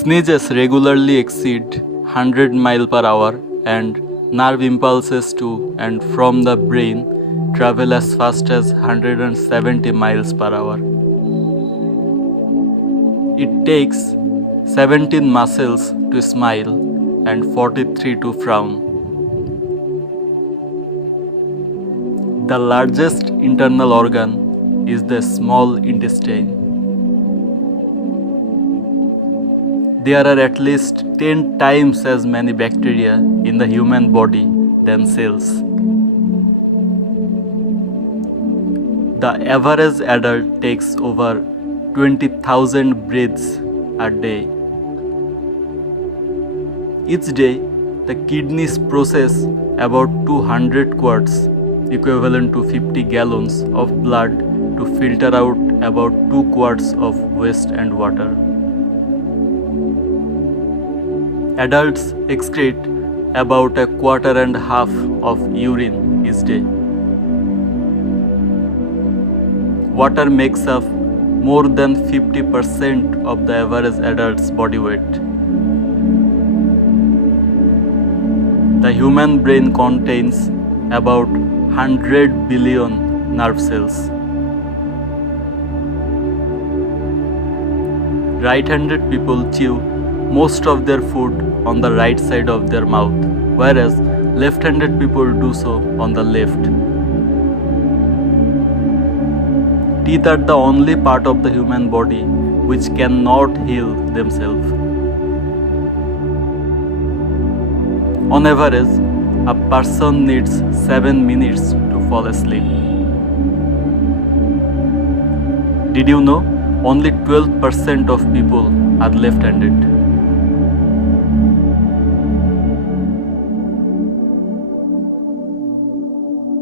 Sneezes regularly exceed 100 miles per hour and nerve impulses to and from the brain travel as fast as 170 miles per hour. It takes 17 muscles to smile and 43 to frown. The largest internal organ is the small intestine. There are at least 10 times as many bacteria in the human body than cells. The average adult takes over 20,000 breaths a day. Each day, the kidneys process about 200 quarts, equivalent to 50 gallons of blood, to filter out about 2 quarts of waste and water. Adults excrete about a quarter and a half of urine each day. Water makes up more than 50% of the average adult's body weight. The human brain contains about 100 billion nerve cells. Right-handed people chew most of their food on the right side of their mouth, whereas left-handed people do so on the left. Teeth are the only part of the human body which cannot heal themselves. On average, a person needs 7 minutes to fall asleep. Did you know only 12% of people are left-handed?